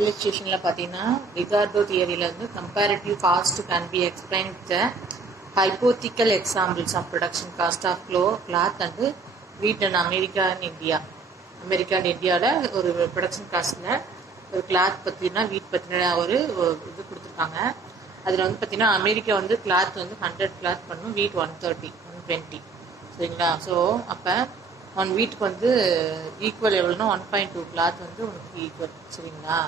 ரிலாக்ஸேஷனில் பார்த்தீங்கன்னா ரிகார்டோ தியரியில் வந்து comparative cost can be explain the hypothetical examples of production cost of cloth and wheat and America and இந்தியாவில் ஒரு production காஸ்ட்டில் ஒரு cloth பற்றினா வீட் பற்றின ஒரு இது கொடுத்துருக்காங்க. அதில் வந்து பார்த்தீங்கன்னா அமெரிக்கா வந்து கிளாத் வந்து 100 கிளாத் பண்ணும், வீட் 130 120 சரிங்களா. ஸோ அப்போ 1 வீட்டுக்கு வந்து ஈக்குவல் எவ்வளோனா 1.2 கிளாத் வந்து உனக்கு ஈக்குவல் சரிங்களா.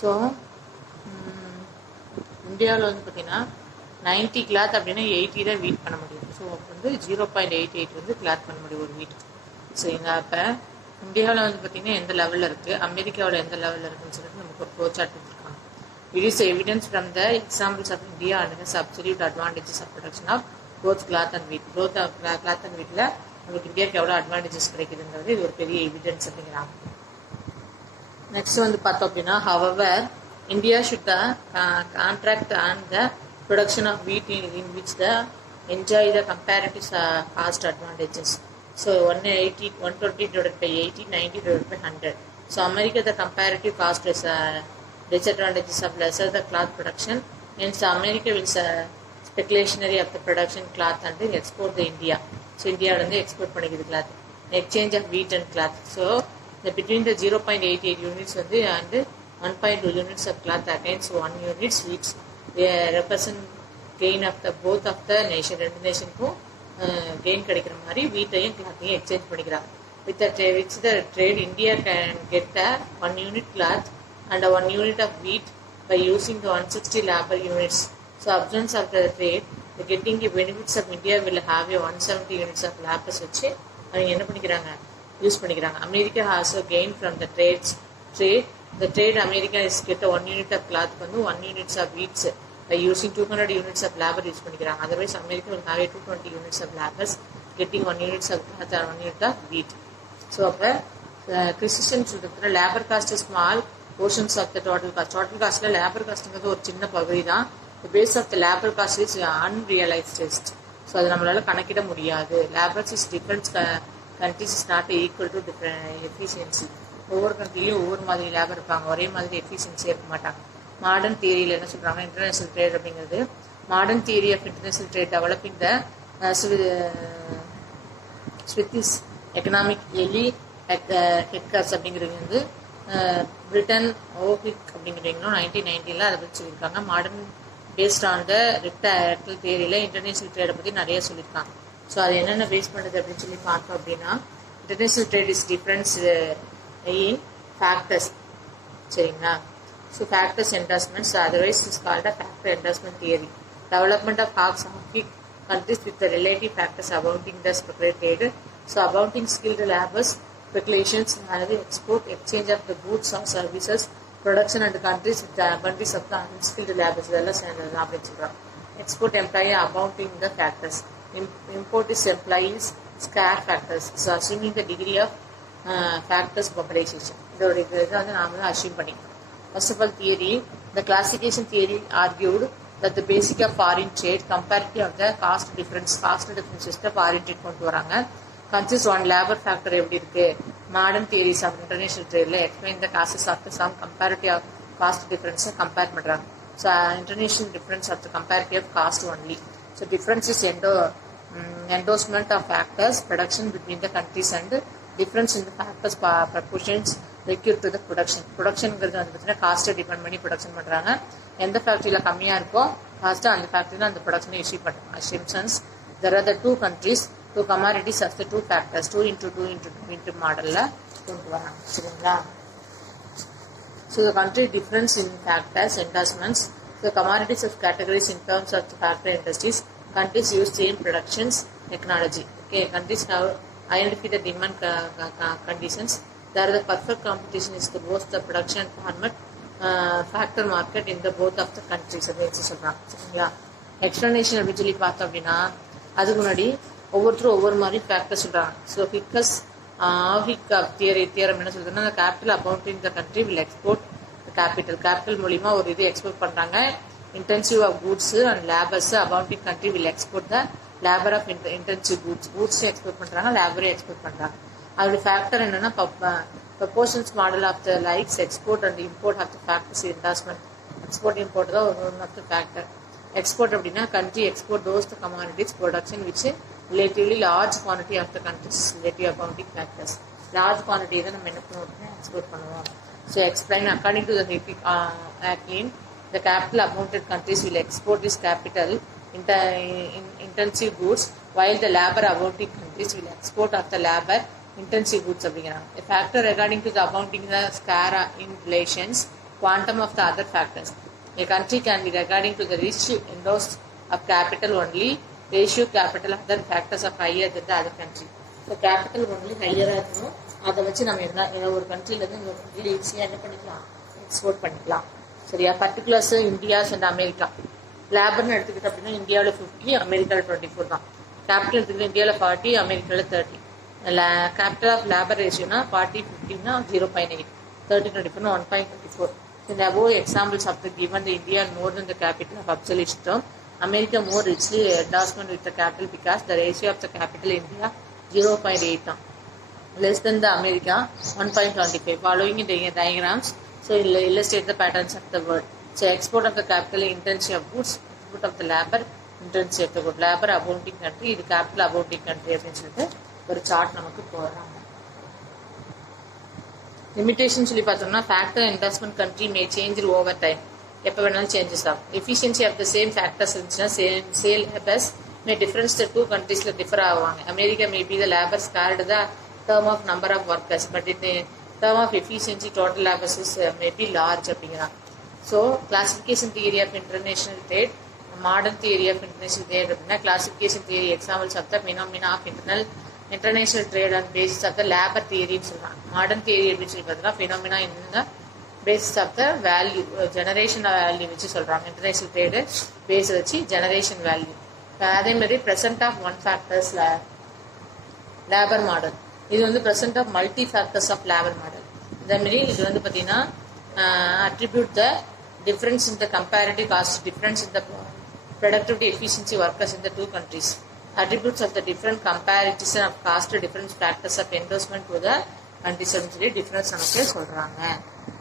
ஸோ இந்தியாவில் வந்து பார்த்தீங்கன்னா 90 கிளாத் அப்படின்னா 80 தான் வீட் பண்ண முடியும். ஸோ வந்து 0.88 வந்து கிளாத் பண்ண முடியும் ஒரு வீட்டுக்கு சரிங்களா. அப்போ இந்தியாவில் வந்து பார்த்தீங்கன்னா எந்த லெவலில் இருக்குது, அமெரிக்காவில் எந்த லெவலில் இருக்குன்னு சொல்லிட்டு நமக்கு ஒரு ஃப்ளோ சார்ட் கொடுத்துருக்காங்க. It is evidence from the examples of India and the absolute advantages of production of both cloth and wheat. Both cloth and wheatல நமக்கு இந்தியாவுக்கு எவ்வளோ அட்வான்டேஜஸ் கிடைக்குதுங்கிறது இது ஒரு பெரிய எவிடன்ஸ் அப்படிங்கிறாங்க. நெக்ஸ்ட் வந்து பார்த்தோம் அப்படின்னா however India should contract on the production of wheat in which the enjoy the comparative cost advantages. So 120 divided by 80, 90 divided by 100. So America the comparative cost is disadvantages of lesser the cloth production. Hence America will speculationary of the production cloth and export the India. So India வந்து export பண்ணிக்குது cloth. Exchange of wheat and cloth. So between the 0.88 units வந்து and 1.2 units of cloth against 1 units wheat represent gain of the both of the nation. ரெண்டு நேஷனுக்கும் gain கிடைக்கிற மாதிரி வீட்டையும் கிளாத்தையும் exchange பண்ணிக்கிறாங்க. With the trade India can get the 1 unit cloth and 1 unit of wheat by using the 160 labor units. So absence of the trade, the getting the benefits of India will have a 170 units of labors வச்சு அவங்க என்ன பண்ணிக்கிறாங்க use பண்ணிக்கிறாங்க. America also gain from the trade. The trade America is get 1 unit of cloth வந்து 1 units of wheat by using 200 units of labor use பண்ணிக்கிறாங்க. Otherwise America will have a 220 units of labors getting 1 units of cloth and 1 unit of wheat. So அப்போ கிறிஸ்டியன் சொல்றதுல labour cost small portions of the total cost. Total காஸ்ட்ல labour காஸ்ட்ங்கிறது ஒரு சின்ன பகுதி தான். The base of the labour cost is unrealised. So அது நம்மளால கணக்கிட முடியாது. Labours is different countries is not equal to different efficiency. ஒவ்வொரு கண்ட்ரிலையும் ஒவ்வொரு மாதிரி லேபர் இருப்பாங்க, ஒரே மாதிரி எஃபிஷியன்சி இருக்க மாட்டாங்க. மாடர்ன் தியரியில் என்ன சொல்றாங்க, இன்டர்நேஷனல் ட்ரேட் அப்படிங்கிறது modern theory of international trade developing the Swiss economic Eli ஹெட்கார்ஸ் அப்படிங்கிறது வந்து பிரிட்டன் ஓஹிக் அப்படிங்கிறவங்களும் 1990 அதை பற்றி சொல்லியிருக்காங்க. மாடர்ன் பேஸ்ட் ஆன் த ரிப்டல் தியரியில் இன்டர்நேஷனல் ட்ரேடை பற்றி நிறைய சொல்லியிருக்காங்க. ஸோ அது என்னென்ன பேஸ் பண்ணுது அப்படின்னு சொல்லி பார்த்தோம் அப்படின்னா international trade is difference in factors சரிங்களா. So factors endowments otherwise is called a factor endowment theory. Development of ஆஃபிக் countries with the relative factors abounding the speculated. So abounding skilled labors, speculations, and export, exchange of the goods or services, production and countries with the abundance of the unskilled labors. Export employee abounding the factors. Import is employees scarce factors. So assuming the degree of factors population. Assume first of all theory, the classification theory argued that the basic of foreign trade comparative of the cost difference system foreign trade கொண்டு வராங்க. consists one labor factor எப்படி இருக்கு. modern theories of international trade ல explain the causes of the some comparative of cost difference compare பண்றாங்க. so international difference of the comparative of cost only. so difference is endorsement of factors production between the countries and difference in the factors proportions required to the ப்ரொடக்ஷன்ங்கிறது வந்து பார்த்தீங்கன்னா காஸ்ட்டை depend பண்ணி production பண்ணுறாங்க. எந்த ஃபேக்ட்ரியில் கம்மியாக இருக்கோ காஸ்ட்டாக அந்த ஃபேக்ட்ரியில் அந்த ப்ரொடக்ஷனை இஷ்யூ பண்ணுறாங்க. அசிம்ஷன்ஸ் there are the 2 countries 2 commodities of the 2 factors 2 into 2 into 2 into மாடலில் கொண்டு வராங்க சரிங்களா. So the country difference in factors endorsements the commodities of categories in terms of the factor industries countries use same productions technology. Okay, countries have identified the demand conditions. There the perfect competition is the both the production format factor market in the both of the countries அப்படின்னு சொல்றாங்க சரிங்களா. Explanation அப்படின்னு சொல்லி பார்த்தோம் அப்படின்னா அதுக்கு முன்னாடி ஒவ்வொருத்தரும் ஒவ்வொரு மாதிரி ஃபேக்டர் சொல்றாங்க. ஸோ ஹிக்கஸ் தியரம் என்ன சொல்றதுன்னா capital abounding the country will export capital மூலியமா ஒரு இது எக்ஸ்போர்ட் பண்றாங்க. Intensive of goods and labours abounding country will export the labour of intensive கூட்ஸும் எக்ஸ்போர்ட் பண்றாங்க, லேபரையும் எக்ஸ்போர்ட் பண்றாங்க. அதோட ஃபேக்டர் என்னன்னா Proportions model of the likes export and import of the factors endorsement. Export import தான் one of the factor. Export அப்படின்னா country export those the commodities production which relatively large quantity of the country's relative accounting factors. Large quantity தான் நம்ம என்ன பண்ணுவோம் export பண்ணுவோம். So explain according to the Act, the capital amounted countries will export this capital intensive goods while the labor abounding countries will export of the labor intensive goods. A factor regarding to the abounding the scara in relations quantum of the other factors. A country can be regarding to the rich endorsed of capital only, ratio capital other factors are higher than the other country. So capital only higher இருக்கணும். அதை வச்சு நம்ம என்ன ஒரு கண்ட்ரிலேருந்து இன்னொரு கண்ட்ரியில் ஈஸியாக என்ன பண்ணிக்கலாம் எக்ஸ்போர்ட் பண்ணிக்கலாம். சரியா? Particulars India's and America. லேபர்னு எடுத்துக்கிட்டு அப்படின்னா இந்தியாவில் 50, அமெரிக்காவில் 24 தான். கேபிட்டல் எடுத்துக்கிட்டு இந்தியாவில் 40, அமெரிக்காவில் 30. கேபிட்டல் ஆஃப் லேபர் ரேஷியோனா 40-50னா 0.8, 30-24 1.24. In the above examples of the given, the India more than the capital of absolute term, America more richly endorsement with the capital because the ratio of the capital India 0.8 தான். Less than the America 1.25. Following the diagrams, so illustrate the patterns of the word. So export of the capital intensity of goods, export of the labor intensity of the good. Labor abounding country, இது capital abounding country அப்படின்னு சொல்லிட்டு ஒரு chart நமக்கு போடுறாங்க. Limitation சொல்லி பார்த்தோம்னா factor investment country may change over time. எப்போ வேணாலும் சேஞ்சஸ் ஆகும். Efficiency of the same factors இருந்துச்சுன்னா sale labours may difference the two கண்ட்ரீஸில் டிஃபர் ஆவாங்க. America may be the labour scarce the term of number of workers but in term of efficiency total labours may be large அப்படிங்கிறாங்க. So classification theory of international trade, modern theory of international trade அப்படின்னா classification theory examples of the phenomena of international trade on basis of the labor theory ன்னு சொல்றாங்க. Modern theory எப்படி சொல்லி பார்த்தீங்கன்னா phenomena என்னன்னா basis of the value generation value வச்சு சொல்றாங்க. International trade base வச்சு ஜெனரேஷன் வேல்யூ. அதே மாதிரி present of one factors labour model. இது வந்து present of multi factors of labour model. இதே மாதிரி இது வந்து பார்த்தீங்கன்னா attribute the difference in the comparative cost, difference in the productivity efficiency workers in the two countries. Attributes of the different comparison of cost, different factors of endorsement to the countries சொல்லி difference நமக்கு சொல்றாங்க.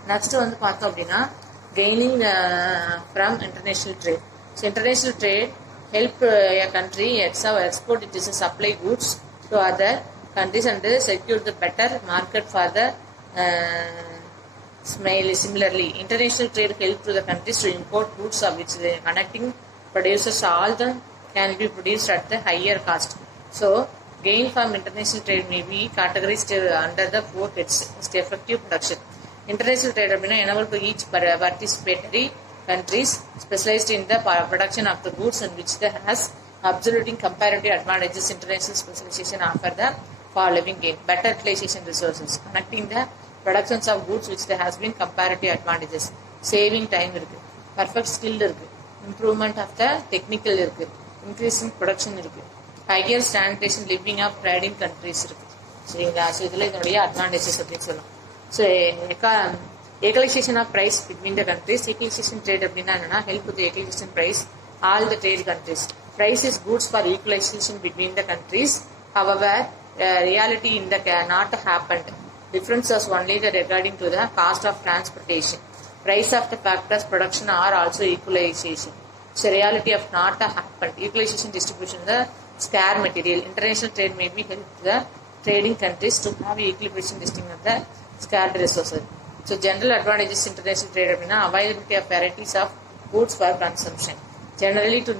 Next வந்து பார்த்தோம் அப்படின்னா gaining from international trade. So international trade help a country export it is supply goods to other countries and secure the better market for the similarly international trade help to the countries to import goods of which the connecting producers all the can be produced at the higher cost. So gain from international trade may be categorized under the four heads. Effective production. International trade அப்படின்னா enable to each participatory countries specialized in the production of the goods and which they has absolute comparative advantages. International specialization offer the following gain: better utilization resources, connecting the productions of goods which there has been comparative advantages, saving time இருக்கு, perfect skill இருக்கு, improvement of the technical இருக்கு, increasing production இருக்கு, higher sanitation living of trading countries இருக்கு. சரிங்களா? So இதில் இதனுடைய advantages அப்படின்னு சொல்லலாம். So equalization of price between the countries. Equalization trade அப்படின்னா என்னன்னா help with the equalization price all the trade countries. Price is goods for equalization between the countries. However, reality in the not happened. Difference is only regarding to the cost of transportation. Price of the factors production are also equalization. So reality of not happened. Equalization distribution the scarce material. International trade may be help the trading countries to have equalization distribution of the scarce resources. So general advantages international trade அப்படின்னா availability of varieties of goods for consumption. Generally to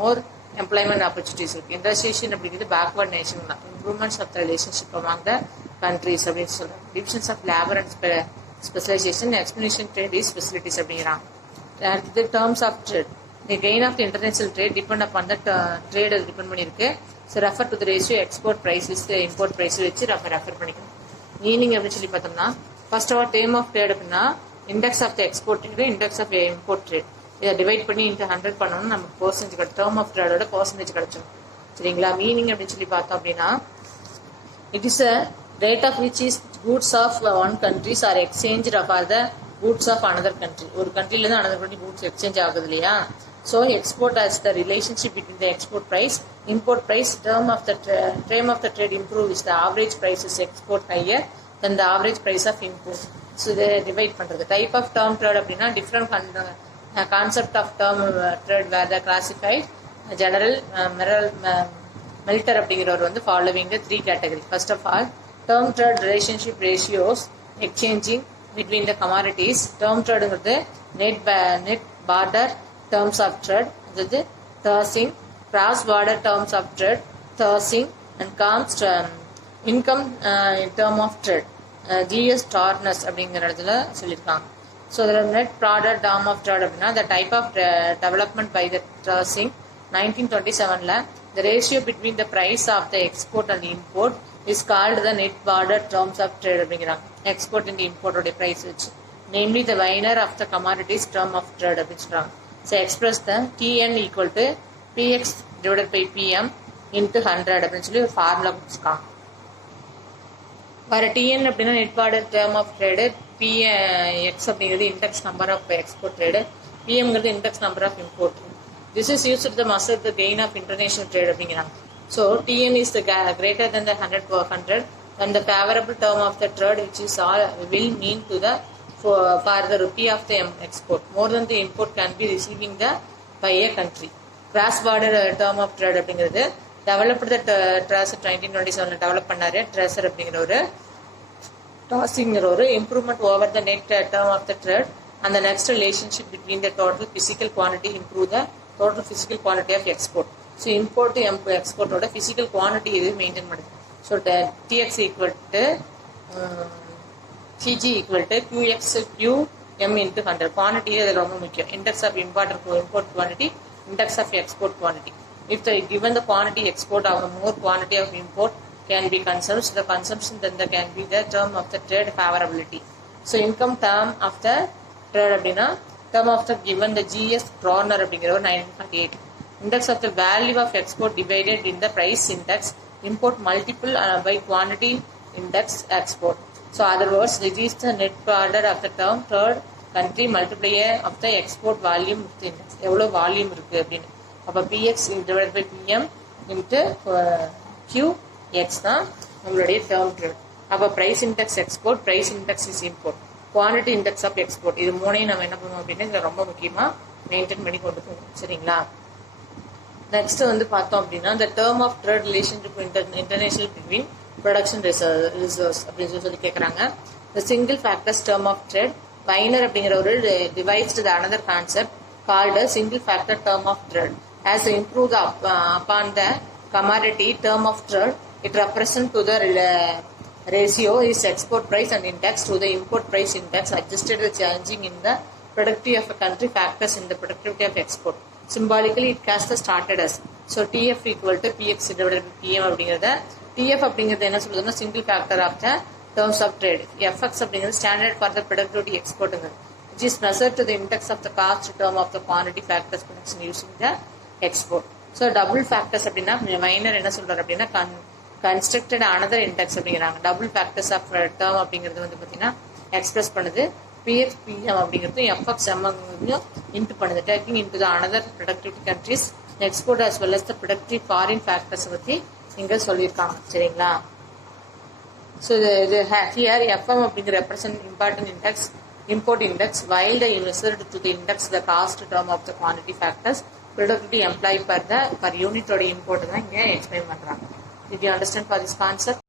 more employment opportunities இருக்கு. Industrialization அப்படிங்கிறது backward nation தான். Improvements of the relationship among the countries அப்படின்னு சொல்றாங்க. Divisions of labor and specialization. Exponential trade is facilities அப்படிங்கிறாங்க. The terms of trade. The gain of the international trade depend upon the trade depend பண்ணிருக்கு. So refer to the ratio export price is the import price வச்சு refer பண்ணிக்கணும். Meaning அப்படின்னு சொல்லி பார்த்தோம்னா first of all term of trade அப்படின்னா index of the export trade, index of import trade. இதை divide பண்ணி into 100 பண்ணோம்னா நமக்கு பர்சன்டேஜ் கிடைக்கும். டேர்ம் ஆஃப் ட்ரேடோட பர்சன்டேஜ் கிடைச்சிடும். சரிங்களா? மீனிங் அப்படின்னு சொல்லி பார்த்தோம் அப்படின்னா it is a rate of which is goods of one countries are exchanged for the goods of another country. ஒரு கண்ட்ரிலேருந்து another country goods exchange ஆகுது இல்லையா? So export as the relationship between the export price, import price, term of the trade improve is the average price is export higher, then the average price of import. So இதை divide பண்ணுறது. Type of term trade அப்படின்னா different concept of term trade where the classified general மெல்டர் அப்படிங்கிறவர் வந்து following the 3 category. First of all term trade relationship ratios exchanging between the commodities. Term ட்ரேடுங்கிறது net barter terms of trade, அதாவது Taussig, gross barter terms of trade, Taussig and காம்ஸ் income term of trade. GS டார்னஸ் அப்படிங்கிற இடத்துல சொல்லியிருக்காங்க. So அதில் net product term of trade அப்படின்னா the type of development by the Taussig 1927ல the ratio between the price of the export and the import is called the net border terms of trade அப்படிங்கிறாங்க. Export and import உடைய price வச்சு, namely the winner of the commodities term of trade அப்படின்னு சொல்றாங்க. So express the TN equal to PX divided by PM into 100 அப்படின்னு சொல்லி ஒரு formula கொடுத்துருக்காங்க. வர TN அப்படின்னா net border term of trade, PX அப்படிங்கிறது index number of export trade, PMங்கிறது index number of import trade. This is used to measure the gain of international trade அப்படிங்கிறாங்க. So TN is the greater than the 100 and the favorable term of the trade which is all will mean to the for the rupee of the export more than the import can be receiving the by a country. Cross border term of trade அப்படிங்கிறது developed the Tracer 1927 develop பண்ணாரு. Tracer அப்படிங்கிற ஒரு டாசிங்கிற ஒரு improvement over the net term of the trade and the next relationship between the total physical quantity improve the total physical quantity of export. So import to export ஓட physical quantity இது maintain பண்ணுது. So TX equal to CG equal to QM into 100. Quantity இது ரொம்ப முக்கியம். Index of import quantity, index of export quantity. If the given the quantity export of more quantity of import can be consumed, so the consumption then there can be the term of the trade favorability. So income term of the trade அப்படின்னா term of the given the GS Corner அப்படிங்கிற ஒரு 1948. Index of the value of export divided in the price index, import multiple by quantity index export. So other words, this is the net order of the term third country multiplier of the export volume of the index. எவ்வளோ volume இருக்கு அப்படின்னு. அப்போ PX divided by PM into QX தான் நம்மளுடைய term trade. அப்போ price index export, price index is import, quantity index of export, இது மூணையும் நம்ம என்ன பண்ணுவோம் அப்படின்னா இதில் ரொம்ப முக்கியமாக மெயின்டைன் பண்ணி கொண்டு போகணும். சரிங்களா? நெக்ஸ்ட் வந்து பார்த்தோம் அப்படின்னா the term of trade relationship international between production reserves அப்படின்னு சொல்லி கேட்குறாங்க. the single factors term of trade, Weiner அப்படிங்கிற ஒரு devised the another concept called a single factor term of trade. As to improve upon the commodity term of trade, it represents to the ratio is export price and index to the import price index adjusted the changing in the productivity of a country factors in the productivity of export. Symbolically it casts the started as. So TF equal to PX divided by PM அப்படிங்கிறத TF அப்படிங்கிறது என்ன சொல்லுதுன்னா single factor of the terms of trade. FX அப்படிங்கிறது standard for the productivity exportங்கிறது which is measured to the index of the cost term of the quantity factors production using the export. So double factors அப்படின்னா minor என்ன சொல்றாரு அப்படின்னா constructed another index அப்படிங்கிறாங்க. Double factors of term அப்படிங்கிறது வந்து பார்த்தீங்கன்னா express பண்ணுது. PX PM அப்படிங்கிறது FX M இன்ட்டு பண்ணுது. Taking into the another productivity countries export as well as the productive foreign factors பற்றி இங்கே சொல்லியிருக்காங்க. சரிங்களா? ஸோ இது ஹியர் FM அப்படிங்கிற represent important index, import index, while the measured to the index the cost term of the quantity factors productivity employed per unit or import தான் இங்கே explain பண்ணுறாங்க. Did you understand for this concept?